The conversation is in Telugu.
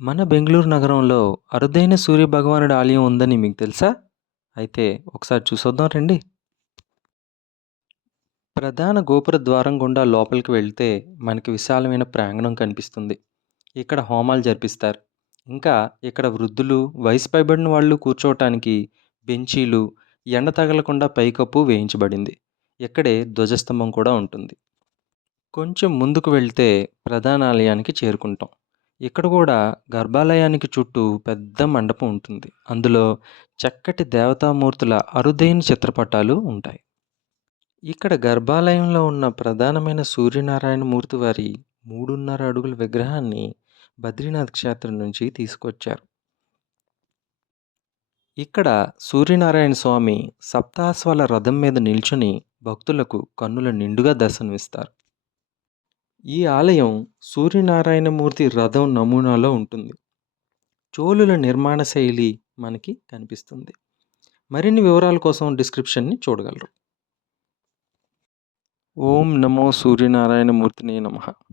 మన బెంగుళూరు నగరంలో అరుదైన సూర్యభగవానుడి ఆలయం ఉందని మీకు తెలుసా? అయితే ఒకసారి చూసొద్దాం రండి. ప్రధాన గోపుర ద్వారం గుండా లోపలికి వెళ్తే మనకి విశాలమైన ప్రాంగణం కనిపిస్తుంది. ఇక్కడ హోమాలు జరిపిస్తారు. ఇంకా ఇక్కడ వృద్ధులు, వయసు పైబడిన వాళ్ళు కూర్చోవటానికి బెంచీలు, ఎండ తగలకుండా పైకప్పు వేయించబడింది. ఇక్కడే ధ్వజస్తంభం కూడా ఉంటుంది. కొంచెం ముందుకు వెళ్తే ప్రధాన ఆలయానికి చేరుకుంటాం. ఇక్కడ కూడా గర్భాలయానికి చుట్టూ పెద్ద మండపం ఉంటుంది. అందులో చక్కటి దేవతామూర్తుల అరుదైన చిత్రపటాలు ఉంటాయి. ఇక్కడ గర్భాలయంలో ఉన్న ప్రధానమైన సూర్యనారాయణ మూర్తి వారి 3.5 అడుగుల విగ్రహాన్ని బద్రీనాథ్ క్షేత్రం నుంచి తీసుకొచ్చారు. ఇక్కడ సూర్యనారాయణ స్వామి సప్తాశ్వాల రథం మీద నిల్చుని భక్తులకు కన్నుల నిండుగా దర్శనమిస్తారు. ఈ ఆలయం సూర్యనారాయణమూర్తి రథం నమూనాలో ఉంటుంది. చోళుల నిర్మాణ శైలి మనకి కనిపిస్తుంది. మరిన్ని వివరాల కోసం డిస్క్రిప్షన్ని చూడగలరు. ఓం నమో సూర్యనారాయణ మూర్తినే నమః.